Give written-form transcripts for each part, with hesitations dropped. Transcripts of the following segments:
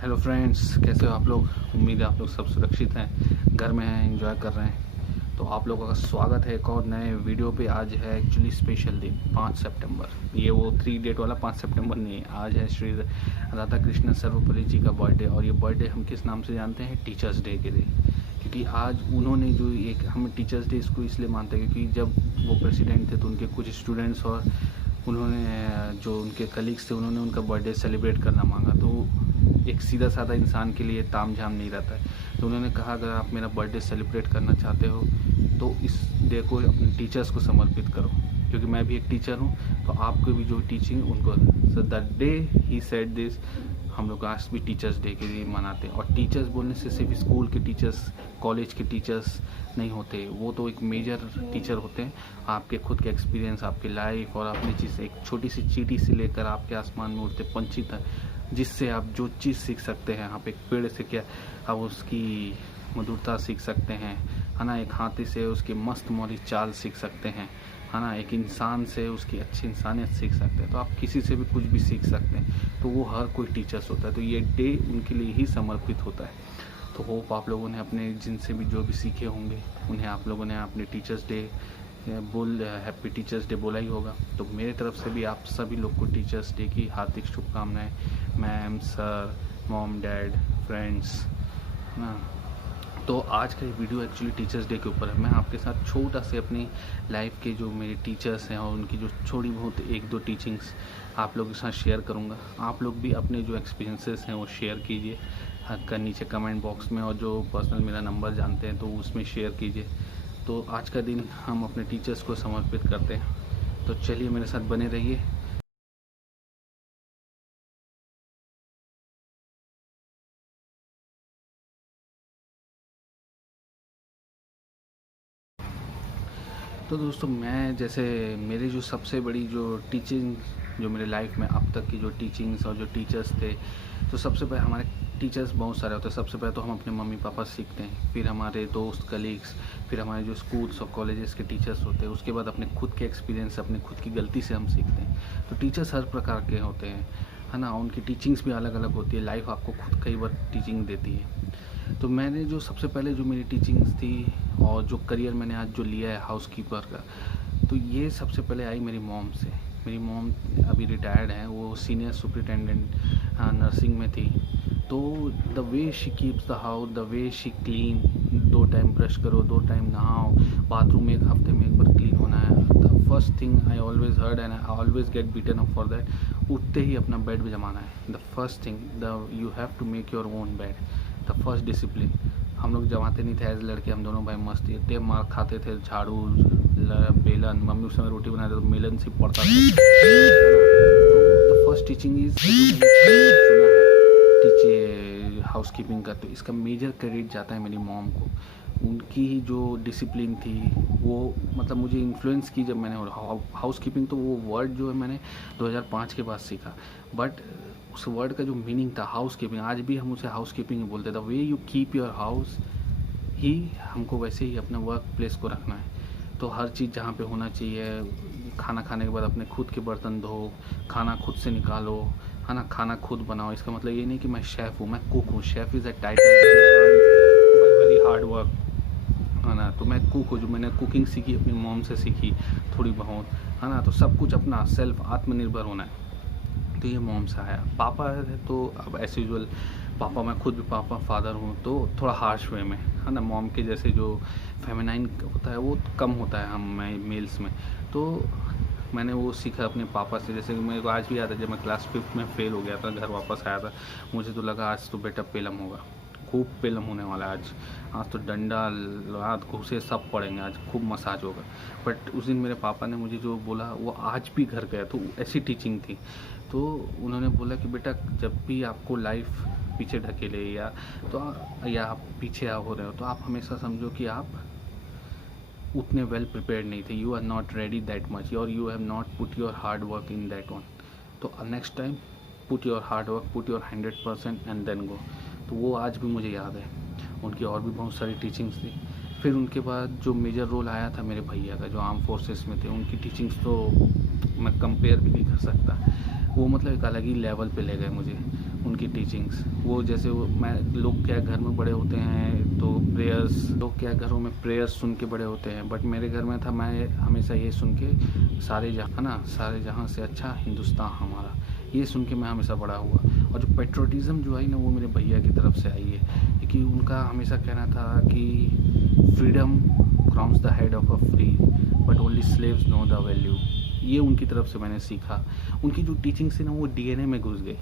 Hello friends, कैसे हो आप लोग। उम्मीद है आप लोग सब सुरक्षित हैं, घर में हैं, एंजॉय कर रहे हैं। तो आप लोगों का स्वागत है एक और नए वीडियो पे। आज है एक्चुअली स्पेशल दिन 5 सितंबर। ये वो 3 डेट वाला 5 सितंबर नहीं है। आज है श्री राधा कृष्ण सर्वपल्ली जी का बर्थडे। और ये बर्थडे हम किस नाम से जानते हैं? टीचर्स डे के लिए। क्योंकि आज उन्होंने जो एक हम टीचर्स डे इसको इसलिए मानते हैं क्योंकि जब वो प्रेसिडेंट थे तो उनके कुछ स्टूडेंट्स और उन्होंने जो उनके कलीग्स थे उन्होंने उनका बर्थडे सेलिब्रेट करना मांगा। तो एक सीधा साधा इंसान के लिए ताम झाम नहीं रहता है। तो उन्होंने कहा अगर आप मेरा बर्थडे सेलिब्रेट करना चाहते हो तो इस डे को अपने टीचर्स को समर्पित करो। क्योंकि मैं भी एक टीचर हूँ, तो आपको भी जो टीचिंग उनको, so the day he said this, हम लोग आज भी टीचर्स डे के लिए मनाते हैं। और टीचर्स बोलने से सिर्फ स्कूल के टीचर्स, कॉलेज के टीचर्स नहीं होते, वो तो एक मेजर टीचर होते हैं। आपके खुद के एक्सपीरियंस, आपकी लाइफ और अपनी चीज़, एक छोटी सी चींटी से लेकर आपके आसमान में उड़ते पंछी तक, जिससे आप जो चीज़ सीख सकते हैं। आप एक पेड़ से क्या आप उसकी मधुरता सीख सकते हैं, है ना। एक हाथी से उसकी मस्त मौली चाल सीख सकते हैं, है ना। एक इंसान से उसकी अच्छी इंसानियत सीख सकते हैं। तो आप किसी से भी कुछ भी सीख सकते हैं। तो वो हर कोई टीचर्स होता है। तो ये डे उनके लिए ही समर्पित होता है। तो होप आप लोगों ने अपने जिनसे भी जो भी सीखे होंगे उन्हें आप लोगों ने अपने teachers day happy teachers day बोला ही होगा। तो मेरे तरफ से भी आप सभी लोग को टीचर्स डे की हार्दिक शुभकामनाएं। Ma'am, sir, mom, dad, friends, ना। तो आज का ये वीडियो एक्चुअली टीचर्स डे के ऊपर है। मैं आपके साथ छोटा से अपनी लाइफ के जो मेरे टीचर्स हैं और उनकी जो थोड़ी बहुत एक दो टीचिंग्स आप लोगों के साथ शेयर करूंगा। आप लोग भी अपने जो एक्सपीरियंसेस हैं वो शेयर कीजिए का नीचे कमेंट बॉक्स में, और जो पर्सनल मेरा नंबर जानते हैं तो उसमें शेयर कीजिए। तो आज का दिन हम अपने टीचर्स को समर्पित करते हैं। तो चलिए मेरे साथ बने रहिए। तो दोस्तों, मैं जैसे मेरी जो सबसे बड़ी जो टीचिंग जो मेरे लाइफ में अब तक की जो टीचिंग्स और जो टीचर्स थे, तो सबसे पहले हमारे टीचर्स बहुत सारे होते हैं। सबसे पहले तो हम अपने मम्मी पापा सीखते हैं, फिर हमारे दोस्त, कलीग्स, फिर हमारे जो स्कूल्स और कॉलेजेस के टीचर्स होते हैं। उसके बाद अपने खुद के एक्सपीरियंस, अपने खुद की गलती से हम सीखते हैं। तो टीचर्स हर प्रकार के होते हैं, है ना। उनकी टीचिंग्स भी अलग अलग होती है। लाइफ आपको खुद कई बार टीचिंग देती है। तो मैंने जो सबसे पहले जो मेरी टीचिंग्स थी और जो करियर मैंने आज जो लिया है हाउसकीपर का, तो ये सबसे पहले आई मेरी मॉम से। मेरी मॉम अभी रिटायर्ड हैं, वो सीनियर सुपरिटेंडेंट नर्सिंग में थी। तो the way she keeps the house, the way she clean, 2 time brush करो, 2 टाइम नहाओ, बाथरूम एक हफ्ते में एक बार क्लीन होना है। The first thing I always heard and I always get beaten up for that, उठते ही अपना बेड भी जमाना है। The first thing, the you have to make your own bed, the first discipline. हम लोग जमाते नहीं थे एज लड़के, हम दोनों भाई मस्त इतने मार खाते थे, झाड़ू, बेलन, मम्मी उस समय रोटी बनाते तो मेलन से पड़ता था। तो द फर्स्ट टीचिंग इज चुना है टीचिंग हाउस कीपिंग का, तो इसका मेजर क्रेडिट जाता है मेरी मॉम को। उनकी जो डिसिप्लिन थी वो मतलब मुझे इन्फ्लुएंस की। जब मैंने हाउस कीपिंग, तो वो वर्ड जो है मैंने 2005 के बाद सीखा। बट उस वर्ड का जो मीनिंग था हाउस कीपिंग, आज भी हम उसे हाउस कीपिंग ही बोलते थे। Way you keep your house ही हमको वैसे ही अपने वर्क प्लेस को रखना है। तो हर चीज़ जहाँ पे होना चाहिए, खाना खाने के बाद अपने खुद के बर्तन धो, खाना खुद से निकालो, है ना, खाना खुद बनाओ। इसका मतलब ये नहीं कि मैं शेफ़ हूँ, मैं कुक हूँ। Chef is a title by very hard work, है ना। तो मैं कुक हूँ, जो मैंने कुकिंग सीखी अपनी मॉम से सीखी थोड़ी बहुत, है ना। तो सब कुछ अपना सेल्फ आत्मनिर्भर होना है, तो ये मॉम से आया। पापा है तो अब एज यूजुअल पापा, मैं खुद भी पापा फादर हूँ, तो थोड़ा हार्श वे में, है ना। मॉम के जैसे जो फेमिनाइन होता है वो कम होता है हम मेल्स में। तो मैंने वो सीखा अपने पापा से। जैसे कि मेरे को आज भी याद है, जब मैं क्लास 5th में फेल हो गया था, घर वापस आया था, मुझे तो लगा आज तो बेटा पेलम होगा, खूब पेलम होने वाला है आज तो डंडा लात घूसे सब पड़ेंगे, आज खूब मसाज होगा। बट उस दिन मेरे पापा ने मुझे जो बोला वो आज भी घर गया, तो ऐसी टीचिंग थी। तो उन्होंने बोला कि बेटा, जब भी आपको लाइफ पीछे ढकेले या आप पीछे हो रहे हो, तो आप हमेशा समझो कि आप उतने वेल प्रिपेयर्ड नहीं थे। You are not ready that much, और you have not put your hard work in that one. तो next time put your hard work, put your 100% and then go. तो वो आज भी मुझे याद है। उनकी और भी बहुत सारी टीचिंग्स थी। फिर उनके बाद जो मेजर रोल आया था मेरे भैया का, जो आर्म फोर्सेस में थे, उनकी टीचिंग्स तो मैं कंपेयर भी नहीं कर सकता। वो मतलब एक अलग ही लेवल पे ले गए मुझे। उनकी टीचिंग्स। वो जैसे वो मैं लोग क्या घर में बड़े होते हैं तो प्रेयर्स, लोग क्या घरों में प्रेयर्स सुन के बड़े होते हैं, बट मेरे घर में था मैं हमेशा ये सुन के सारे जहाँ है ना, सारे जहाँ से अच्छा हिंदुस्तान हमारा, ये सुन के मैं हमेशा बड़ा हुआ। और जो पेट्रोटिज़म जो आई ना वो मेरे भैया की तरफ से आई है, क्योंकि उनका हमेशा कहना था कि freedom crowns the head of a free but only slaves know the value. ये उनकी तरफ से मैंने सीखा। उनकी जो टीचिंग्स थी ना वो डीएनए में घुस गई।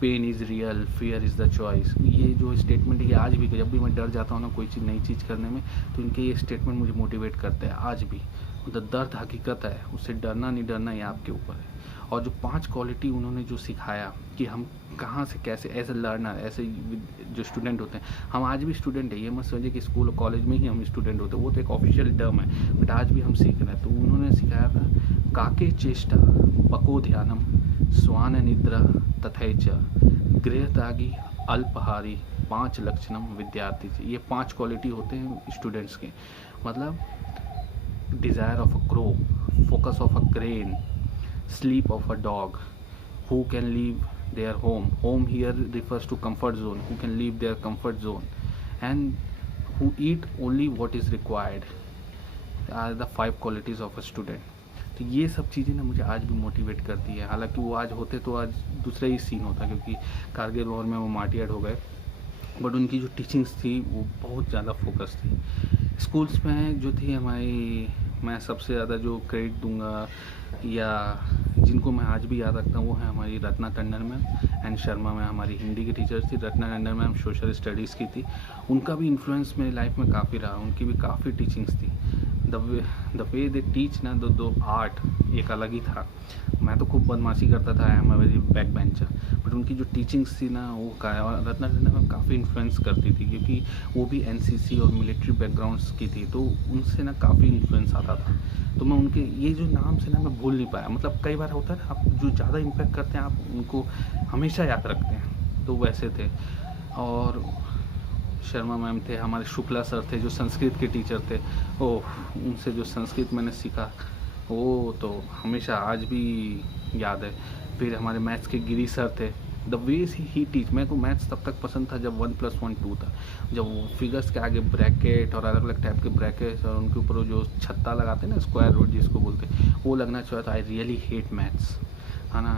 Pain is real, fear is the choice, ये जो स्टेटमेंट है ये आज भी जब भी मैं डर जाता हूँ ना कोई चीज़ नई चीज़ करने में, तो इनके ये स्टेटमेंट मुझे मोटिवेट करते हैं आज भी। मतलब दर्द हकीकत है, उससे डरना नहीं डरना ये आपके ऊपर है। और जो 5 क्वालिटी उन्होंने जो सिखाया कि हम कहाँ से कैसे एज ए लर्नर, ऐसे जो स्टूडेंट होते हैं, हम आज भी स्टूडेंट है, ये मत समझिए कि स्कूल और कॉलेज में ही हम स्टूडेंट होते हैं, वो तो एक ऑफिशियल टर्म है, बट आज भी हम सीख रहे हैं। तो उन्होंने सिखाया था काके चेष्टा पको ध्यानम स्वान निद्रा तथैच गृहतागी अल्पहारी 5 लक्षणम विद्यार्थी से। ये 5 क्वालिटी होते हैं स्टूडेंट्स के, मतलब desire of a crow, focus of a crane, sleep of a dog, who can leave their home here refers to comfort zone, who can leave their comfort zone, and who eat only what is required, are the 5 qualities of a student. तो ये सब चीज़ें ना मुझे आज भी motivate करती है। हालांकि वो आज होते तो आज दूसरा ही सीन होता, क्योंकि कारगिल वॉर में वो मार्टियर हो गए, बट उनकी जो टीचिंग्स थी वो बहुत ज़्यादा फोकस थी। स्कूल्स में जो थी हमारी, मैं सबसे ज़्यादा जो क्रेडिट दूंगा या जिनको मैं आज भी याद रखता हूँ वो है हमारी Ratna Tandon ma'am and Sharma ma'am, हमारी हिंदी की टीचर्स थी। Ratna Tandon ma'am social studies की थी, उनका भी इन्फ्लुएंस मेरी लाइफ में काफ़ी रहा, उनकी भी काफ़ी टीचिंग्स थी। द वे दे टीच ना, दो आर्ट एक अलग ही था। मैं तो खूब बदमाशी करता था, I am a very back bencher, but उनकी जो टीचिंग्स थी ना वो और रत्ना टंडन मैम काफ़ी इन्फ्लुएंस करती थी, क्योंकि वो भी एनसीसी और मिलिट्री बैकग्राउंड्स की थी, तो उनसे ना काफ़ी इन्फ्लुएंस आता था। तो मैं उनके ये जो नाम से ना मैं भूल नहीं पाया। मतलब कई बार होता है ना, आप जो ज़्यादा इम्पैक्ट करते हैं आप उनको हमेशा याद रखते हैं, तो वैसे थे। और शर्मा मैम थे, हमारे शुक्ला सर थे जो संस्कृत के टीचर थे, ओह उनसे जो संस्कृत मैंने सीखा वो तो हमेशा आज भी याद है। फिर हमारे मैथ्स के गिरी सर थे, द वे ही टीच, मेरे को मैथ्स तब तक पसंद था जब 1+1 2 था, जब वो फिगर्स के आगे ब्रैकेट और अलग अलग टाइप के ब्रैकेट्स और उनके ऊपर जो छत्ता लगाते हैं ना, स्क्वायर रूट जिसको बोलते हैं, वो लगना चाहिए था। आई रियली हेट मैथ्स, है ना।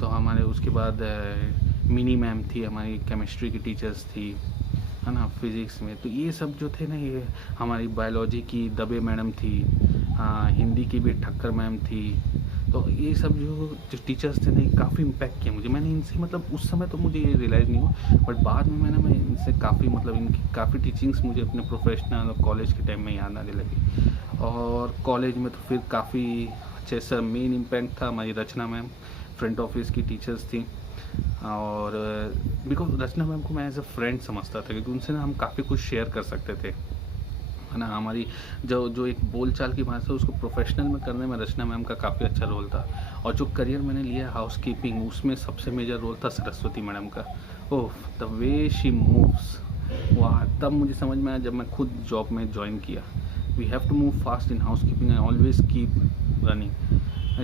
तो हमारे उसके बाद मिनी मैम थी, हमारी केमिस्ट्री की टीचर्स थी, है ना, फिज़िक्स में। तो ये सब जो थे ना, ये हमारी बायोलॉजी की दबे मैडम थी, हिंदी की भी ठक्कर मैम थी। तो ये सब जो टीचर्स थे ना, काफ़ी इम्पैक्ट किया मुझे। मैंने इनसे मतलब उस समय तो मुझे ये रियलाइज़ नहीं हुआ, बट बाद में मैं इनसे काफ़ी मतलब इनकी काफ़ी टीचिंग्स मुझे अपने प्रोफेशनल और कॉलेज के टाइम में याद आने लगी। और कॉलेज में तो फिर काफ़ी अच्छे से मेन इम्पैक्ट था हमारी रचना मैम, फ्रंट ऑफिस की टीचर्स थी। और बिकॉज रचना मैम को मैं एज अ फ्रेंड समझता था, क्योंकि उनसे ना हम काफ़ी कुछ शेयर कर सकते थे, है ना। हमारी जो एक बोलचाल की भाषा उसको प्रोफेशनल में करने में रचना मैम का काफ़ी अच्छा रोल था। और जो करियर मैंने लिया हाउसकीपिंग, उसमें सबसे मेजर रोल था सरस्वती मैडम का। ओह द वे शी मूव्स, वाह, तब मुझे समझ में आया जब मैं खुद जॉब में ज्वाइन किया। We have to move fast in housekeeping and always keep running.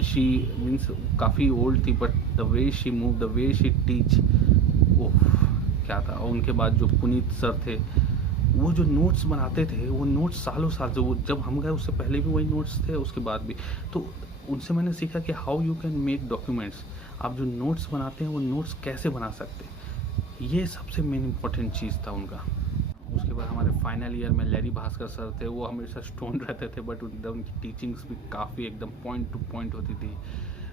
She means काफ़ी ओल्ड थी, but the way she move, the way she teach, oh क्या था। और उनके बाद जो पुनीत सर थे, वो जो नोट्स बनाते थे, वो नोट्स सालों साल से, वो जब हम गए उससे पहले भी वही नोट्स थे, उसके बाद भी। तो उनसे मैंने सीखा कि how you can make documents, आप जो नोट्स बनाते हैं वो नोट्स कैसे बना सकते हैं, ये सबसे मेन इम्पॉर्टेंट चीज़ था उनका। उसके बाद हमारे फाइनल ईयर में लैरी भास्कर सर थे, वो हमेशा स्टोन रहते थे, बट उनकी टीचिंग्स भी काफ़ी एकदम पॉइंट टू पॉइंट होती थी।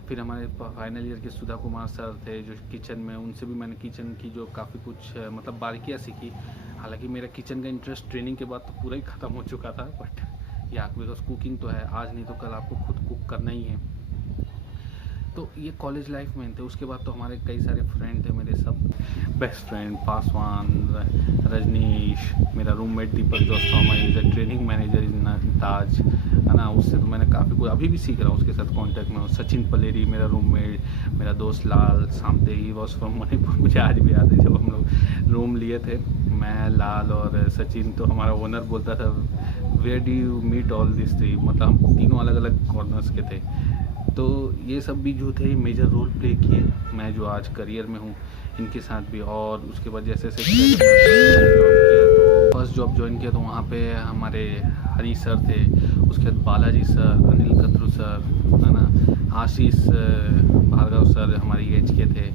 फिर हमारे फाइनल ईयर के सुधा कुमार सर थे जो किचन में, उनसे भी मैंने किचन की जो काफ़ी कुछ मतलब बारीकियाँ सीखी। हालांकि मेरा किचन का इंटरेस्ट ट्रेनिंग के बाद तो पूरा ही ख़त्म हो चुका था, बट या बिकॉज कुकिंग तो है, आज नहीं तो कल आपको खुद कुक करना ही है। तो ये कॉलेज लाइफ में थे। उसके बाद तो हमारे कई सारे फ्रेंड थे, मेरे सब बेस्ट फ्रेंड पासवान, रजनीश, मेरा रूममेट दीपक जोस्वामा is a training manager in Taj, है ना। उससे तो मैंने काफ़ी कुछ अभी भी सीख रहा हूँ, उसके साथ कांटेक्ट में हूँ। सचिन पलेरी मेरा रूममेट, मेरा दोस्त लाल सामते ही वॉज फ्रॉम मणिपुर, मुझे आज भी याद है जब हम लोग रूम लिए थे, मैं, लाल और सचिन। तो हमारा ओनर बोलता था where do you meet all this three, मतलब हम तीनों अलग अलग कॉर्नर्स के थे। तो ये सब भी जो थे मेजर रोल प्ले किए मैं जो आज करियर में हूँ इनके साथ भी। और उसके बाद जैसे जैसे फर्स्ट जॉब ज्वाइन किया तो वहाँ पे हमारे हरी सर थे, उसके बाद बालाजी सर, अनिल कतरू सर, है ना, आशीष भार्गव सर हमारी एज के थे।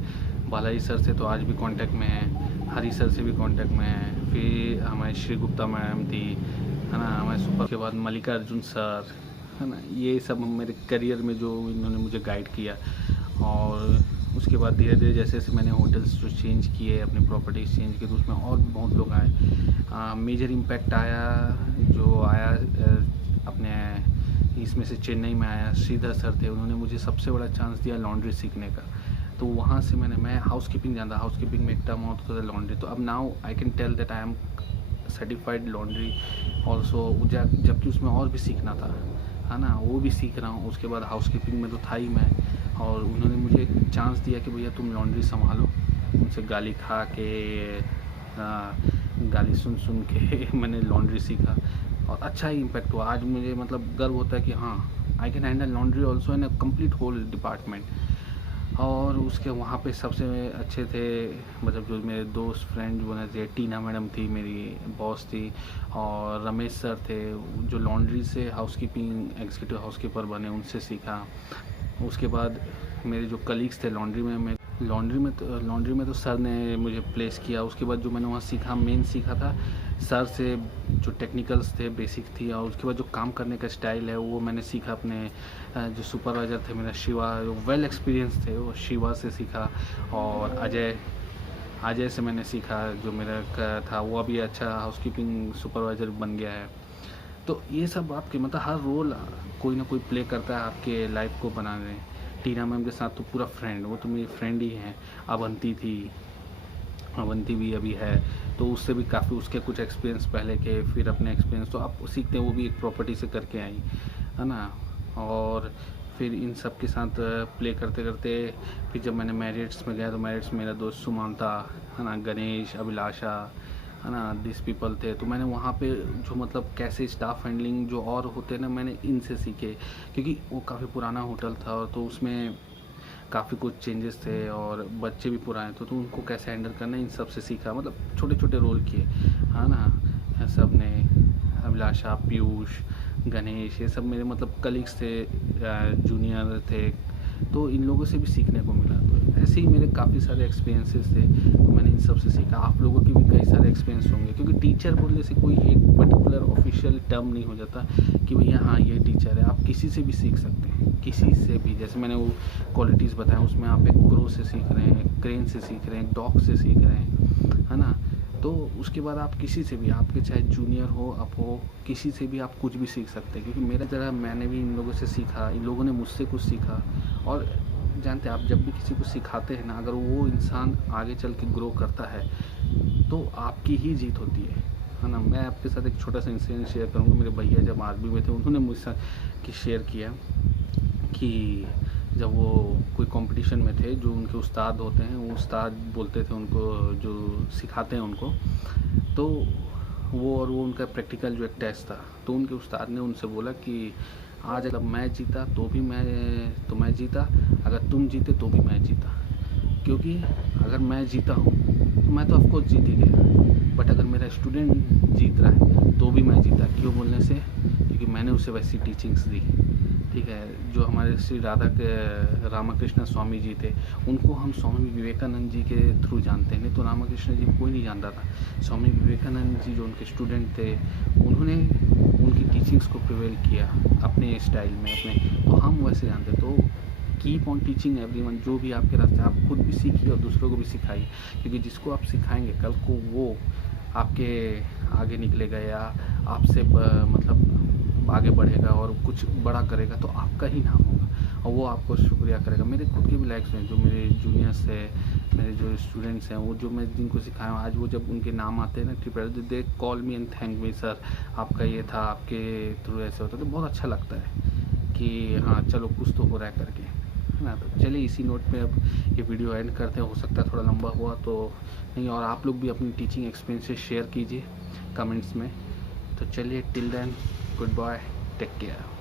बालाजी सर से तो आज भी कांटेक्ट में है, हरी सर से भी कांटेक्ट में है। फिर हमारे श्री गुप्ता मैडम थी, है ना, हमारे सुपर के बाद मल्लिका अर्जुन सर, है ना। ये सब मेरे करियर में जो इन्होंने मुझे गाइड किया। और उसके बाद धीरे धीरे जैसे जैसे मैंने होटल्स जो चेंज किए, अपनी प्रॉपर्टीज चेंज की, तो उसमें और भी बहुत लोग आए। मेजर इम्पैक्ट आया जो आया अपने इसमें से चेन्नई में आया, श्रीधर सर थे, उन्होंने मुझे सबसे बड़ा चांस दिया लॉन्ड्री सीखने का। तो वहाँ से मैं हाउस कीपिंग जानता, हाउस कीपिंग में एक टर्म होता था लॉन्ड्री। तो अब now I can tell that I am certified laundry also, जबकि उसमें और भी सीखना था, है ना, वो भी सीख रहा हूँ। उसके बाद हाउस कीपिंग में तो था ही मैं, और उन्होंने मुझे एक चांस दिया कि भैया तुम लॉन्ड्री संभालो। उनसे गाली खा के, गाली सुन के मैंने लॉन्ड्री सीखा और अच्छा ही इम्पैक्ट हुआ। आज मुझे मतलब गर्व होता है कि हाँ, I can handle laundry also in a complete whole department. और उसके वहाँ पे सबसे अच्छे थे मतलब जो मेरे दोस्त फ्रेंड बने थे, टीना मैडम थी मेरी बॉस थी, और रमेश सर थे जो लॉन्ड्री से हाउसकीपिंग एग्जीक्यूटिव हाउसकीपर बने, उनसे सीखा। उसके बाद मेरे जो कलीग्स थे लॉन्ड्री में लॉन्ड्री में तो सर ने मुझे प्लेस किया। उसके बाद जो मैंने वहाँ सीखा, मेन सीखा था सर से, जो टेक्निकल्स थे बेसिक थी। और उसके बाद जो काम करने का स्टाइल है वो मैंने सीखा अपने जो सुपरवाइज़र थे मेरा शिवा, वेल एक्सपीरियंस थे, वो शिवा से सीखा। और अजय से मैंने सीखा जो मेरा था, वो अभी अच्छा हाउसकीपिंग सुपरवाइज़र बन गया है। तो ये सब आपके मतलब हर रोल कोई ना कोई प्ले करता है आपके लाइफ को बनाने। टीना मैम के साथ तो पूरा फ्रेंड, वो तो मेरी फ्रेंड ही हैं। अवंती भी अभी है, तो उससे भी काफ़ी उसके कुछ एक्सपीरियंस पहले के, फिर अपने एक्सपीरियंस तो आप सीखते हैं। वो भी एक प्रॉपर्टी से करके आई, है ना। और फिर इन सब के साथ प्ले करते करते फिर जब मैंने मैरिट्स में गया तो मैरिट्स मेरा दोस्त सुमानता, है ना, गणेश, अभिलाषा, है ना, दिस पीपल थे। तो मैंने वहाँ पे जो मतलब कैसे स्टाफ हैंडलिंग जो और होते हैं ना, मैंने इनसे सीखे, क्योंकि वो काफ़ी पुराना होटल था और तो उसमें काफ़ी कुछ चेंजेस थे और बच्चे भी पुराने थे, तो उनको कैसे हैंडल करना इन सब से सीखा। मतलब छोटे छोटे रोल किए, है ना। सब ने अभिलाषा, पीयूष, गणेश, ये सब मेरे मतलब कलीग्स थे, जूनियर थे, तो इन लोगों से भी सीखने को मिला। तो ऐसे ही मेरे काफ़ी सारे एक्सपीरियंसेस थे, तो मैंने इन सब से सीखा। आप लोगों के भी कई सारे एक्सपीरियंस होंगे, क्योंकि टीचर बोलने से कोई एक पर्टिकुलर ऑफिशियल टर्म नहीं हो जाता कि भैया हाँ ये टीचर है। आप किसी से भी सीख सकते हैं, किसी से भी। जैसे मैंने वो क्वालिटीज़ बताया, उसमें आप एक क्रो से सीख रहे हैं, क्रेन से सीख रहे हैं, डॉग से सीख रहे हैं, है ना। तो उसके बाद आप किसी से भी, आपके चाहे जूनियर हो, आप हो, किसी से भी आप कुछ भी सीख सकते हैं। क्योंकि मेरा तरह मैंने भी इन लोगों से सीखा, इन लोगों ने मुझसे कुछ सीखा। और जानते हैं आप जब भी किसी को सिखाते हैं ना, अगर वो इंसान आगे चल के ग्रो करता है तो आपकी ही जीत होती है ना। मैं आपके साथ एक छोटा सा इंसिडेंट शेयर करूँगा। मेरे भैया जब आर्मी में थे, उन्होंने मुझसे शेयर किया कि जब वो कोई कंपटीशन में थे, जो उनके उस्ताद होते हैं, वो उस्ताद बोलते थे उनको, जो सिखाते हैं उनको, तो वो उनका प्रैक्टिकल जो एक टेस्ट था, तो उनके उस्ताद ने उनसे बोला कि आज अगर मैं जीता तो मैं जीता, अगर तुम जीते तो भी मैं जीता। क्योंकि अगर मैं जीता हूँ तो मैं तो ऑफकोर्स जीत ही गया, बट अगर मेरा स्टूडेंट जीत रहा है तो भी मैं जीता। क्यों बोलने से, क्योंकि मैंने उसे वैसी टीचिंग्स दी, ठीक है। जो हमारे श्री रामाकृष्ण स्वामी जी थे, उनको हम स्वामी विवेकानंद जी के थ्रू जानते हैं, नहीं तो रामाकृष्ण जी कोई नहीं जानता था। स्वामी विवेकानंद जी जो उनके स्टूडेंट थे, उन्होंने उनकी टीचिंग्स को प्रिवेल किया अपने स्टाइल में अपने, तो हम वैसे जानते। तो कीप ऑन टीचिंग एवरीवन, जो भी आपके रास्ते, आप खुद भी सीखिए और दूसरों को भी सिखाइए। क्योंकि जिसको आप सिखाएंगे कल को वो आपके आगे निकलेगा या आपसे मतलब आगे बढ़ेगा और कुछ बड़ा करेगा, तो आपका ही नाम होगा और वो आपको शुक्रिया करेगा। मेरे खुद के भी लाइक्स हैं, जो मेरे जूनियर्स हैं, मेरे जो स्टूडेंट्स हैं, वो जो मैं जिनको सिखाया हूँ, आज वो जब उनके नाम आते हैं ना triple, they call me and thank me, sir आपका ये था, आपके थ्रू ऐसे होता, तो बहुत अच्छा लगता है कि हाँ चलो कुछ तो हो रहा है करके, है ना। तो चलिए इसी नोट पे अब ये वीडियो एंड करते हैं। हो सकता है थोड़ा लंबा हुआ तो नहीं, और आप लोग भी अपनी टीचिंग एक्सपीरियंसेस शेयर कीजिए कमेंट्स में। तो चलिए till then, good bye, take care.